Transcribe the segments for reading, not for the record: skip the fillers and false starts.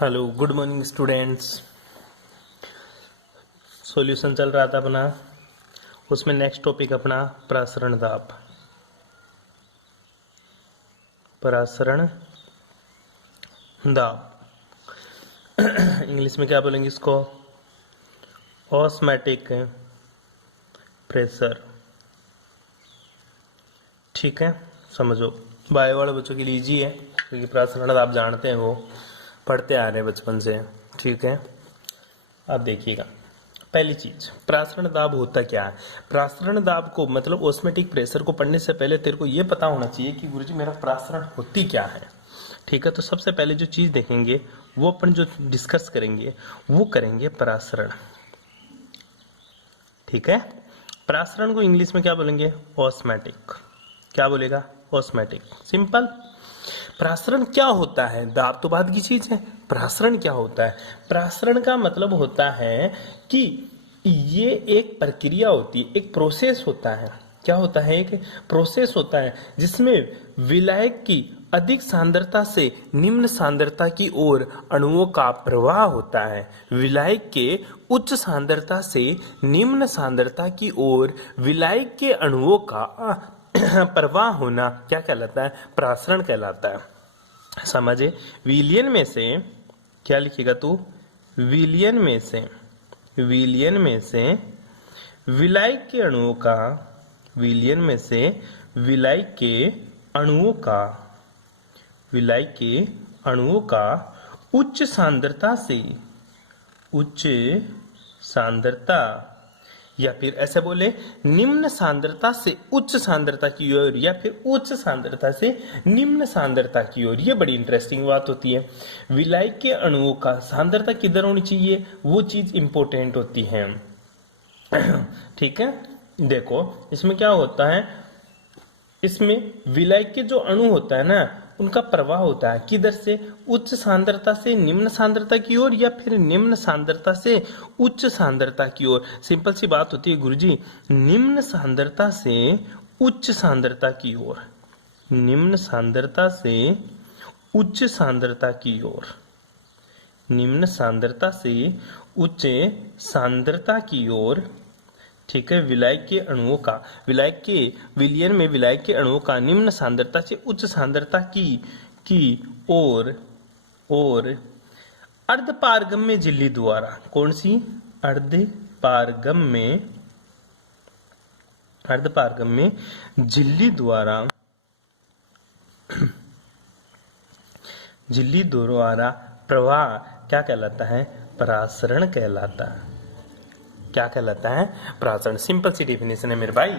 Hello, good morning students. Solution चल रहा था अपना, उसमें नेक्स्ट टॉपिक अपना प्रासरण दाब। प्रासरण दाब इंग्लिश में क्या बोलेंगे इसको? ऑस्मैटिक प्रेशर। ठीक है, समझो। बायो वाले बच्चों के लिए इजी है क्योंकि प्रासरण दाब जानते हैं, वो पढ़ते आ रहे हैं बचपन से। ठीक है, अब देखिएगा। पहली चीज, प्रासरण दाब होता क्या है? प्रासरण दाब को मतलब ऑस्मेटिक प्रेशर को पढ़ने से पहले तेरे को ये पता होना चाहिए कि गुरुजी मेरा प्रासरण होती क्या है। ठीक है, तो सबसे पहले जो चीज देखेंगे वो अपन जो डिस्कस करेंगे वो करेंगे प्रासरण। ठीक है, प्रासरण को इंग्लिश में क्या बोलेंगे? ऑस्मेटिक। क्या बोलेगा? ऑस्मेटिक। सिंपल। प्रासरण क्या होता है? दाब तो बाद की चीज है। प्रासरण क्या होता है? प्रासरण का मतलब होता है कि ये एक प्रक्रिया होती है, एक प्रोसेस होता है। क्या होता है? एक प्रोसेस होता है जिसमें विलायक की अधिक सांद्रता से निम्न सांद्रता की ओर अणुओं का प्रवाह होता है। विलायक के उच्च सांद्रता से निम्न सांद्रता की ओर विलायक के अणुओं का प्रवाह होना क्या कहलाता है? प्रासरण कहलाता है। समझे? विलियन में से क्या लिखेगा तू? विलियन में से विलायक के अणुओं का, विलियन में से विलायक के अणुओं का, विलायक के अणुओं का उच्च सांद्रता से, उच्च सांद्रता, या फिर ऐसे बोले निम्न सांद्रता से उच्च सांद्रता की ओर, या फिर उच्च सांद्रता से निम्न सांद्रता की ओर। ये बड़ी इंटरेस्टिंग बात होती है। विलायक के अणुओं का सांद्रता किधर होनी चाहिए, वो चीज इंपॉर्टेंट होती है। ठीक है, देखो इसमें क्या होता है, इसमें विलायक के जो अणु होता है ना, उनका प्रवाह होता है किधर से? उच्च सांद्रता से निम्न सांद्रता की ओर, या फिर निम्न सांद्रता से उच्च सांद्रता की ओर। सिंपल सी बात होती है गुरुजी, निम्न सांद्रता से उच्च सांद्रता की ओर, निम्न सांद्रता से उच्च सांद्रता की ओर, निम्न सांद्रता से उच्च सांद्रता की ओर। ठीक है, विलायक के अणुओं का, विलायक के विलयन में विलायक के अणुओं का निम्न सांद्रता से उच्च सांद्रता की और अर्धपारगम्य झिल्ली द्वारा। कौन सी? अर्धपारगम्य झिल्ली द्वारा, झिल्ली द्वारा प्रवाह क्या कहलाता है? प्रासरण कहलाता है। क्या कहलाता है? प्रासरण। सिंपल सी डेफिनेशन है मेरे भाई,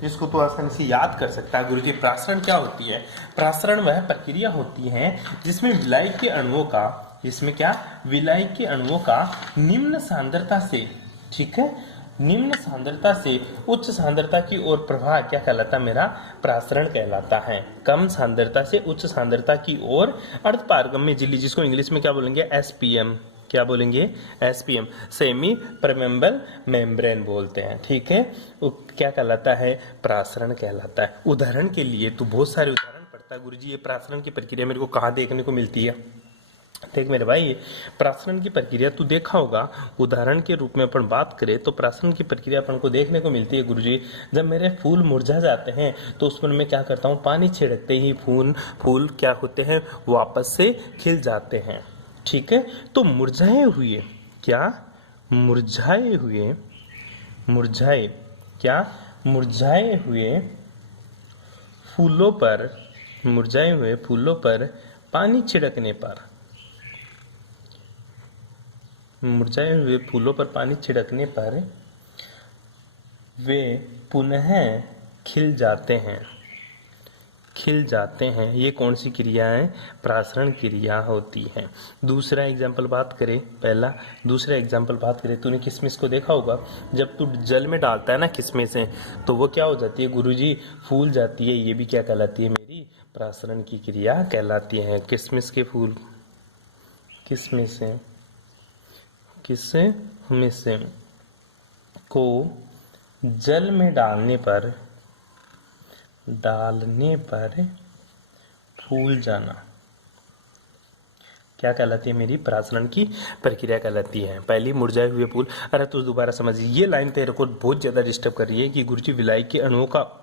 जिसको तो आसानी से याद कर सकता है। गुरुजी, प्रासरण क्या होती है? प्रासरण वह प्रक्रिया होती है जिसमें विलायक के अणुओं का, जिसमें क्या? विलायक के अणुओं का निम्न सांद्रता से, ठीक है, निम्न सांद्रता से उच्च सांद्रता की ओर प्रवाह क्या कहलाता है? मेरा प्रासरण कहलाता है। कम सांद्रता से उच्च सांद्रता की ओर अर्धपारगम्य झिल्ली, जिसको इंग्लिश में क्या बोलेंगे? एसपीएम। क्या बोलेंगे? एसपीएम, सेमी परमेबल मेम्ब्रेन बोलते हैं। ठीक है, वो क्या कहलाता है? प्रासरण कहलाता है। उदाहरण के लिए तू बहुत सारे उदाहरण पढ़ता है, गुरुजी ये प्रासरण की प्रक्रिया मेरे को कहाँ देखने को मिलती है? देख मेरे भाई, प्रासरण की प्रक्रिया तू देखा होगा। उदाहरण के रूप में अपन बात करें तो प्रासरण की प्रक्रिया अपन को देखने को मिलती है गुरुजी, जब मेरे फूल मुरझा जाते हैं तो उसमें मैं क्या करता हूँ? पानी छिड़कते ही फूल क्या होते हैं? वापस से खिल जाते हैं। ठीक है, तो मुरझाए हुए, क्या? मुरझाए क्या? मुरझाए हुए फूलों पर, मुरझाए हुए फूलों पर पानी छिड़कने पर, मुरझाए हुए फूलों पर पानी छिड़कने पर वे पुनः खिल जाते हैं, खिल जाते हैं। ये कौन सी क्रिया है? प्रासरण क्रिया होती है। दूसरा एग्जाम्पल बात करें, पहला। दूसरा एग्जाम्पल बात करें, तूने किशमिश को देखा होगा, जब तू जल में डालता है ना किशमिश है, तो वो क्या हो जाती है गुरुजी? फूल जाती है। ये भी क्या कहलाती है? मेरी प्रासरण की क्रिया कहलाती है। किशमिश के फूल, किशमिश को जल में डालने पर फूल जाना, क्या कहलाती है? मेरी प्रासरण की प्रक्रिया कहलाती है। पहली मुरझाए हुए फूल। अरे तू दोबारा समझ, ये लाइन तेरे को बहुत ज्यादा डिस्टर्ब कर रही है कि गुरुजी विलायक के अणुओं का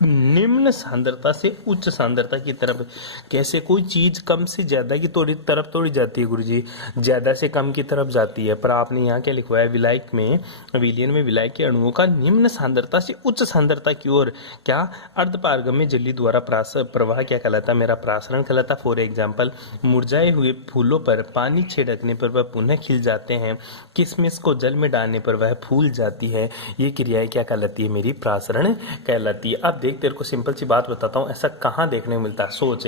निम्न सांद्रता से उच्च सांद्रता की तरफ, कैसे कोई चीज कम से ज्यादा की थोड़ी तरफ तोड़ी जाती है गुरुजी, ज्यादा से कम की तरफ जाती है, पर आपने यहाँ क्या लिखवाया? विलायक में, विलयन में विलायक के अणुओं का निम्न सांद्रता से उच्च सांद्रता की ओर क्या अर्धपारगम्य झिल्ली द्वारा प्रवाह क्या कहलाता है? मेरा प्रासरण कहलाता। फॉर एग्जाम्पल, मुरझाए हुए फूलों पर पानी छिड़कने पर वह पुनः खिल जाते हैं, किशमिश को जल में डालने पर वह फूल जाती है। ये क्रियाएं क्या कहलाती है? मेरी प्रासरण कहलाती है। अब देख, तेरे को सिंपल सी बात बताता हूँ, ऐसा कहाँ देखने को मिलता है? सोच,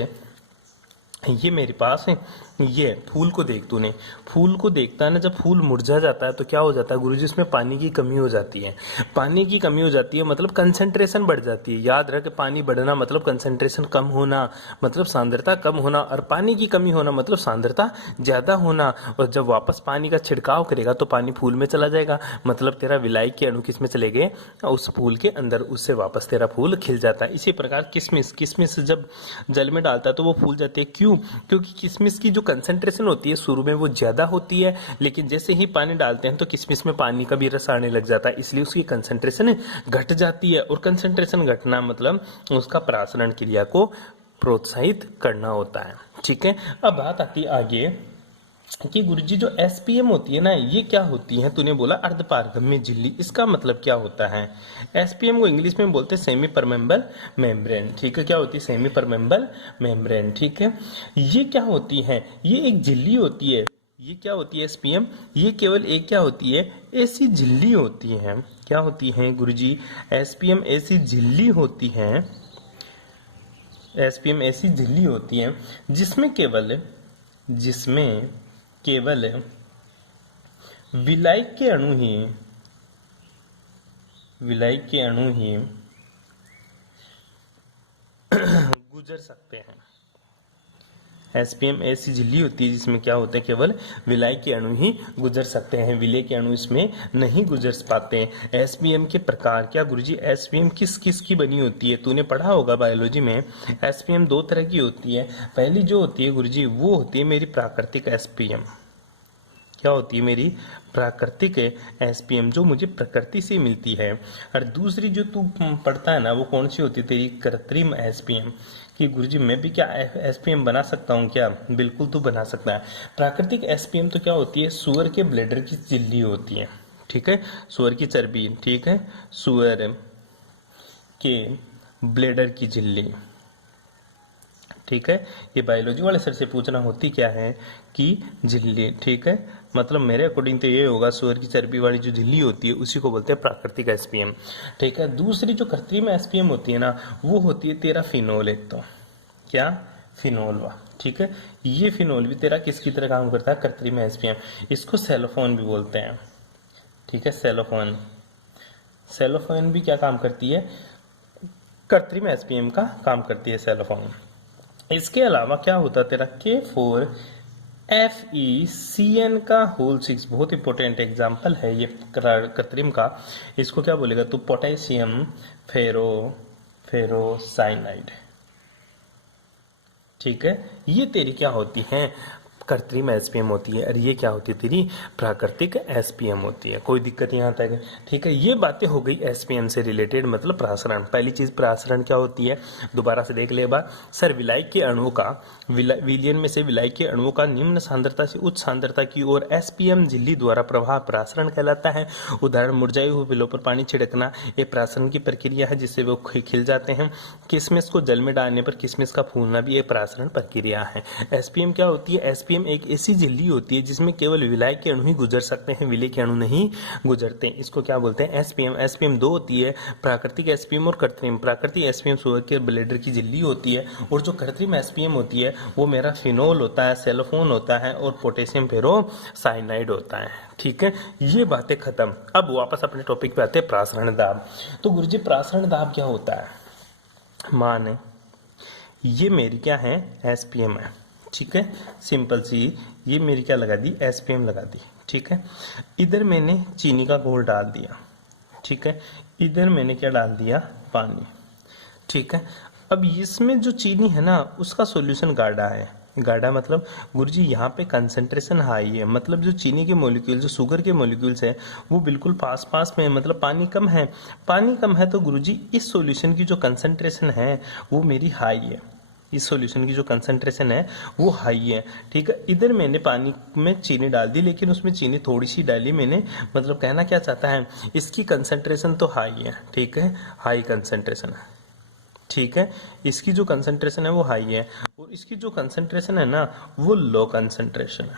ये मेरे पास है, ये फूल को देख, तूने फूल को देखता है ना, जब फूल मुरझा जाता है तो क्या हो जाता है गुरुजी? इसमें पानी की कमी हो जाती है। पानी की कमी हो जाती है मतलब कंसंट्रेशन बढ़ जाती है। याद रख, पानी बढ़ना मतलब कंसंट्रेशन कम होना, मतलब सांद्रता कम होना, और पानी की कमी होना मतलब सांद्रता ज्यादा होना। और जब वापस पानी का छिड़काव करेगा तो पानी फूल में चला जाएगा, मतलब तेरा विलायक के अणु किस में चले गए? उस फूल के अंदर, उससे वापस तेरा फूल खिल जाता है। इसी प्रकार किशमिश जब जल में डालता है तो वो फूल जाती है। क्यों? क्योंकि किशमिश की जो कंसंट्रेशन होती है शुरू में वो ज्यादा होती है, लेकिन जैसे ही पानी डालते हैं तो किशमिश में पानी का भी रस आने लग जाता है, इसलिए उसकी कंसंट्रेशन घट जाती है। और कंसंट्रेशन घटना मतलब उसका प्रासरण क्रिया को प्रोत्साहित करना होता है। ठीक है, अब बात आती है आगे कि गुरुजी जो एसपीएम होती है ना, ये क्या होती है? तूने बोला अर्धपारगम्य झिल्ली, इसका मतलब क्या होता है? एसपीएम को इंग्लिश में बोलते हैं सेमी परमेबल मेम्ब्रेन। ठीक है, क्या होती है? Semi permeable membrane. ठीक है, ये क्या होती है? ये एक झिल्ली होती है। ये क्या होती है? एसपीएम, ये केवल एक क्या होती है? ऐसी झिल्ली होती है। क्या होती है गुरुजी? एसपीएम ऐसी झिल्ली होती है, एसपीएम ऐसी झिल्ली होती है जिसमें केवल विलायक के अणु ही गुजर सकते हैं। एसपीएम ऐसी झिल्ली होती है जिसमें क्या होता है? केवल विलायक के अणु ही गुजर सकते हैं, विलय के अणु इसमें नहीं गुजर पाते हैं। एसपीएम के प्रकार क्या गुरुजी? एसपीएम किस किस की बनी होती है? तूने पढ़ा होगा बायोलॉजी में, एसपीएम दो तरह की होती है। पहली जो होती है गुरुजी, वो होती है मेरी प्राकृतिक एसपीएम। क्या होती है? मेरी प्राकृतिक एसपीएम, जो मुझे प्रकृति से मिलती है। और दूसरी जो तू पढ़ता है ना, वो कौन सी होती है? तेरी कृत्रिम एसपीएम। कि गुरुजी मैं भी क्या एसपीएम बना सकता हूँ क्या? बिल्कुल तू बना सकता है। प्राकृतिक एसपीएम तो क्या होती है? सुअर के ब्लैडर की झिल्ली होती है। ठीक है, सुअर की चर्बी। ठीक है, सुअर के ब्लैडर की झिल्ली। ठीक है, ये बायोलॉजी वाले सर से पूछना होती क्या है कि झिल्ली। ठीक है, मतलब मेरे अकॉर्डिंग तो ये होगा, सुअर की चर्बी वाली जो झिल्ली होती है उसी को बोलते हैं प्राकृतिक एसपीएम। ठीक है, दूसरी जो कृत्रिम एसपीएम होती है ना, वो होती है तेरा फिनोल। एक तो क्या? फिनोल वा। ठीक है, ये फिनोल भी तेरा किसकी तरह काम करता है? कृत्रिम एसपीएम। इसको सेलोफोन भी बोलते हैं। ठीक है, सेलोफोन। सेलोफोन भी क्या काम करती है? कृत्रिम एसपीएम का काम करती है सेलोफोन। इसके अलावा क्या होता है तेरा? K4FeCN का होल 6, बहुत इंपॉर्टेंट एग्जाम्पल है ये कृत्रिम का। इसको क्या बोलेगा तू? Potassium ferrocyanide. ठीक है, ये तेरी क्या होती है? कृत्रिम एसपीएम होती है। और ये क्या होती है? तेरी प्राकृतिक एसपीएम होती है। कोई दिक्कत यहाँ तक है? ठीक है, ये बातें हो गई एसपीएम से रिलेटेड, मतलब प्रासरण। पहली चीज प्रासरण क्या होती है, दोबारा से देख ले एक बार। सर, विलायक के अणुओं का, विलयन में से विलायक के अणुओं का निम्न सांद्रता से उच्च सांद्रता की ओर एसपीएम झिल्ली द्वारा प्रवाह प्रासरण कहलाता है। उदाहरण, मुरझाए हुए फूलों पर पानी छिड़कना ये प्रासरण की प्रक्रिया है जिससे वो खिल जाते हैं। किशमिश को जल में डालने पर किशमिश का फूलना भी एक प्रासरण प्रक्रिया है। एसपीएम क्या होती है? एसपीएम एक ऐसी झिल्ली होती है जिसमें केवल विलायक के अणु ही गुजर सकते हैं, विलय के अणु नहीं गुजरते। इसको क्या बोलते हैं? एसपीएम। एसपीएम दो होती है, प्राकृतिक एसपीएम और कृत्रिम। प्राकृतिक एसपीएम सुअर के ब्लैडर की झिल्ली होती है, और जो कृत्रिम एसपीएम होती है वो मेरा फिनोल होता है, सेलोफोन होता है, और पोटेशियम फेरोसाइनाइड होता है। ठीक है, ये बातें खत्म। अब वापस अपने टॉपिक पे आते हैं, प्रासरण दाब। तो गुरुजी प्रासरण दाब क्या होता है? मान ये मेरी क्या है? एसपीएम है। ठीक है, सिंपल सी, ये मेरी क्या लगा दी? एसपीएम लगा दी। ठीक है, इधर मैंने चीनी का घोल डाल दिया। ठीक है, इधर मैंने क्या डाल दिया? पानी। ठीक है, अब इसमें जो चीनी है ना, उसका सॉल्यूशन गाढ़ा है। गाढ़ा मतलब गुरुजी यहाँ पे कंसंट्रेशन हाई है, मतलब जो चीनी के मॉलिक्यूल, जो शुगर के मॉलिक्यूल्स है वो बिल्कुल पास पास में है, मतलब पानी कम है। पानी कम है तो गुरुजी इस सॉल्यूशन की जो कंसंट्रेशन है वो मेरी हाई है, इस सॉल्यूशन की जो कंसंट्रेशन है वो हाई है। ठीक है, इधर मैंने पानी में चीनी डाल दी, लेकिन उसमें चीनी थोड़ी सी डाली मैंने, मतलब कहना क्या चाहता है, इसकी कंसंट्रेशन तो हाई है। ठीक है, हाई कंसंट्रेशन है। ठीक है, इसकी जो कंसंट्रेशन है वो हाई है और इसकी जो कंसंट्रेशन है ना वो लो कंसंट्रेशन है।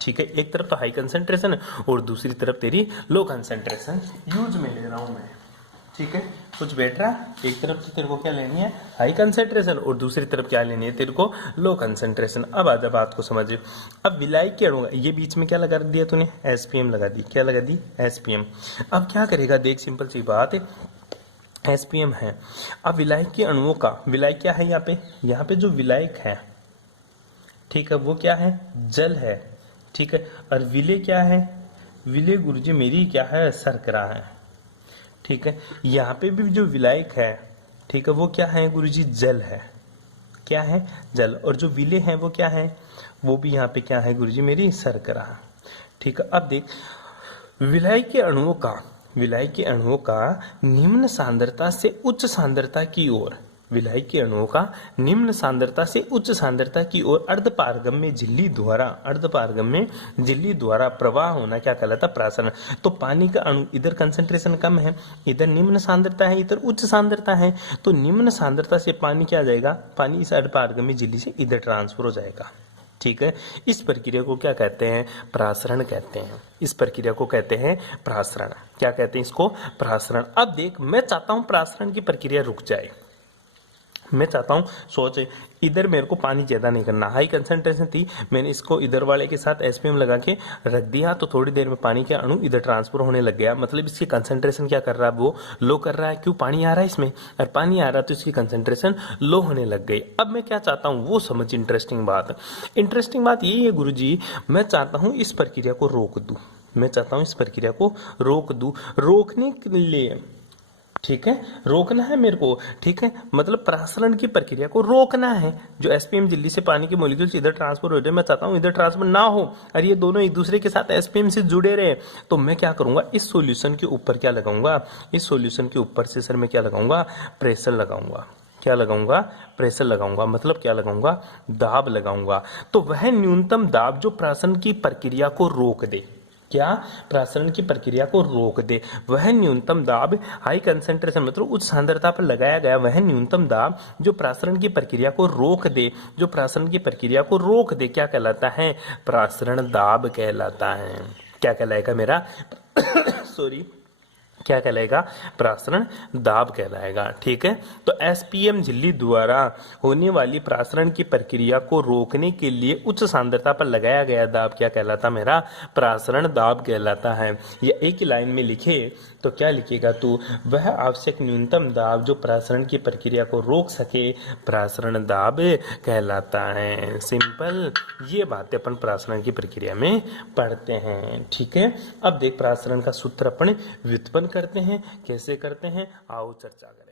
ठीक है, एक तरफ तो हाई कंसंट्रेशन है और दूसरी तरफ तेरी लो कंसंट्रेशन यूज में ले रहा हूं मैं। ठीक है, कुछ बैठ रहा, एक तरफ तो तेरे को क्या लेनी है, हाई कंसंट्रेशन, और दूसरी तरफ क्या लेनी है तेरे को, लो कंसंट्रेशन। अब आजा बात को समझ। अब विलायक क्या होगा, ये बीच में क्या लगा दिया तूने, एसपीएम लगा दी, क्या लगा दी, एसपीएम। अब क्या करेगा देख, सिंपल सी बात है, एसपीएम है। अब विलायक के अणुओं का, विलायक क्या है यहाँ पे जो विलायक है, ठीक है, वो क्या है, जल है। ठीक है, और विलेय क्या है, विलेय गुरुजी मेरी क्या है, शर्करा है। ठीक है, यहाँ पे भी जो विलायक है, ठीक है, वो क्या है गुरुजी, जल है। क्या है, जल। और जो विलेय है वो क्या है, वो भी यहाँ पे क्या है गुरुजी, मेरी शर्करा। ठीक है, अब देख विलायक के अणुओं का, विलायक के अणुओं का निम्न सांद्रता से उच्च सांद्रता की ओर, विलायक के अणुओं का निम्न सांद्रता से उच्च सांद्रता की ओर अर्धपारगम्य झिल्ली द्वारा, अर्धपारगम्य झिल्ली द्वारा प्रवाह होना क्या कहलाता, प्रासरण। तो पानी का अणु इधर कंसंट्रेशन कम है, इधर निम्न सांद्रता है, इधर उच्च सांद्रता है, तो निम्न सांद्रता से पानी क्या जाएगा, पानी इस अर्धपारगम्य झिल्ली से इधर ट्रांसफर हो जाएगा। ठीक है, इस प्रक्रिया को क्या कहते हैं, प्रासरण कहते हैं। इस प्रक्रिया को कहते हैं प्रासरण। क्या कहते हैं इसको, प्रासरण। अब देख, मैं चाहता हूं प्रासरण की प्रक्रिया रुक जाए, मैं चाहता हूं, सोच, इधर मेरे को पानी ज्यादा नहीं करना, हाई कंसंट्रेशन थी, मैंने इसको इधर वाले के साथ एसपीएम लगा के रख दिया, तो थोड़ी देर में पानी के अणु इधर ट्रांसफर होने लग गया, मतलब इसकी कंसंट्रेशन क्या कर रहा है, वो लो कर रहा है। क्यों, पानी आ रहा है इसमें, और पानी आ रहा है तो इसकी कंसंट्रेशन लो होने लग गई। अब मैं क्या चाहता हूँ वो समझ, इंटरेस्टिंग बात, इंटरेस्टिंग बात यही है गुरुजी, मैं चाहता हूँ इस प्रक्रिया को रोक दूं, मैं चाहता हूँ इस प्रक्रिया को रोक दूं। रोकने के लिए, ठीक है, रोकना है मेरे को, ठीक है, मतलब प्रासरण की प्रक्रिया को रोकना है। जो एसपीएम झिल्ली से पानी के मॉलिक्यूल्स इधर ट्रांसफर हो रहे हैं, मैं चाहता हूं इधर ट्रांसफर ना हो और ये दोनों एक दूसरे के साथ एसपीएम से जुड़े रहे। तो मैं क्या करूंगा, इस सॉल्यूशन के ऊपर क्या लगाऊंगा, इस सॉल्यूशन के ऊपर से सर मैं क्या लगाऊंगा, प्रेशर लगाऊंगा। क्या लगाऊंगा, प्रेशर लगाऊंगा, मतलब क्या लगाऊंगा, दाब लगाऊंगा। तो वह न्यूनतम दाब जो प्रासरण की प्रक्रिया को रोक दे, क्या, प्रासरण की प्रक्रिया को रोक दे, वह न्यूनतम दाब, हाई कंसंट्रेशन मतलब उच्च सांद्रता पर लगाया गया वह न्यूनतम दाब जो प्रासरण की प्रक्रिया को रोक दे, जो प्रासरण की प्रक्रिया को रोक दे, क्या कहलाता है, प्रासरण दाब कहलाता है। क्या कहलाएगा मेरा सॉरी, क्या कहलाएगा, प्रासरण दाब कहलाएगा। ठीक है, तो एसपीएम झिल्ली द्वारा होने वाली प्रासरण की प्रक्रिया को रोकने के लिए उच्च सांद्रता पर लगाया गया दाब क्या कहलाता, मेरा प्रासरण दाब कहलाता है। या एक ही लाइन में लिखे तो क्या लिखेगा तू, वह आवश्यक न्यूनतम दाब जो प्रासरण की प्रक्रिया को रोक सके, प्रासरण दाब कहलाता है। सिंपल, ये बातें अपन प्रासरण की प्रक्रिया में पढ़ते हैं। ठीक है, अब देख प्रासरण का सूत्र अपन व्युत्पन्न करते हैं, कैसे करते हैं, आओ चर्चा करें।